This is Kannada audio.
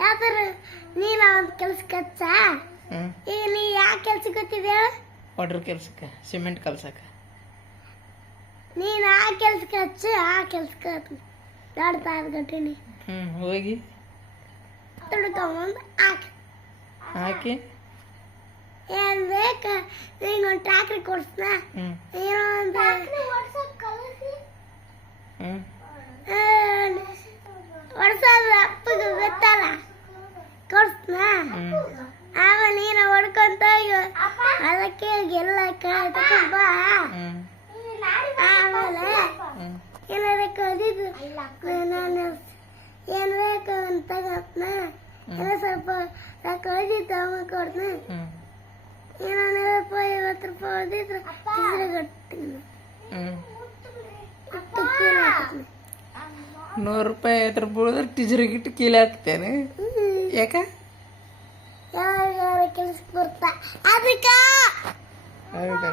ಯಾವ್ದಾರ ನೀನು ಒಂದು ಕೆಲ್ಸಕ್ಕೆ ಹಚ್ಚ. ಈಗ ನೀ ಯಾವ ಕೆಲ್ಸಕ್ಕೆ ಗೊತ್ತಿದೆ ಹೇಳು? ವಾಟರ್ ಕೆಲ್ಸಕ್ಕೆ, ಸಿಮೆಂಟ್ ಕಲ್ಸಕ್ಕೆ. ನೀನು ಆ ಕೆಲ್ಸಕ್ಕೆ ಹಚ್ಚು, ಆ ಕೆಲ್ಸಕ್ಕೆ ದೊಡ್ಡ ಗಟ್ಟಿನಿ ಹೋಗಿ ತುಡ್ಕೊಂಬಂದು ಹಾಕಿ ಏನ್ ಬೇಕ ನಿಂಗೆ ಒಂದು ಟ್ರಾಕ್ಟರ್ ಕೊಡ್ಸ್ನ. ಏನೋ ಒಂದು ಹೊಡ್ಸೋದು ಅಪ್ಪಗೆ ಗೊತ್ತಲ್ಲ, ಕೊಡ್ಸ್ನ. ಆಮೇಲೆ ನೀನು ಹೊಡ್ಕೊಂತ ಅದಕ್ಕೆ ಎಲ್ಲ ಬಾ. ಆಮೇಲೆ ಏನಾರ ಕದಿದ್ದು ನಾನು ಏನು ಬೇಕು ಅಂತ ತಗತ್ನ. ಏನೋ ಸ್ವಲ್ಪ ಕದಿದ್ದು ಅಮ್ಮ ಕೊಡ್ತನ. ಏನೋ 50 ರೂಪಾಯಿ ಹೊದಿದ್ರು ಗಟ್ಟಿನ 100 ರೂಪಾಯಿ 50 ರೂಪಾಯಿ ಉಳಿದ್ರೆ ಟೀಚರ್ಗಿಟ್ಟು ಕೀಲಿ ಹಾಕ್ತೇನೆ. ಯಾಕ ಯಾವಾಗ ಕೆಲ್ಸಕ್ಕೆ ಬರ್ತಾ ಅದಕ್ಕ ಹೌದಾ?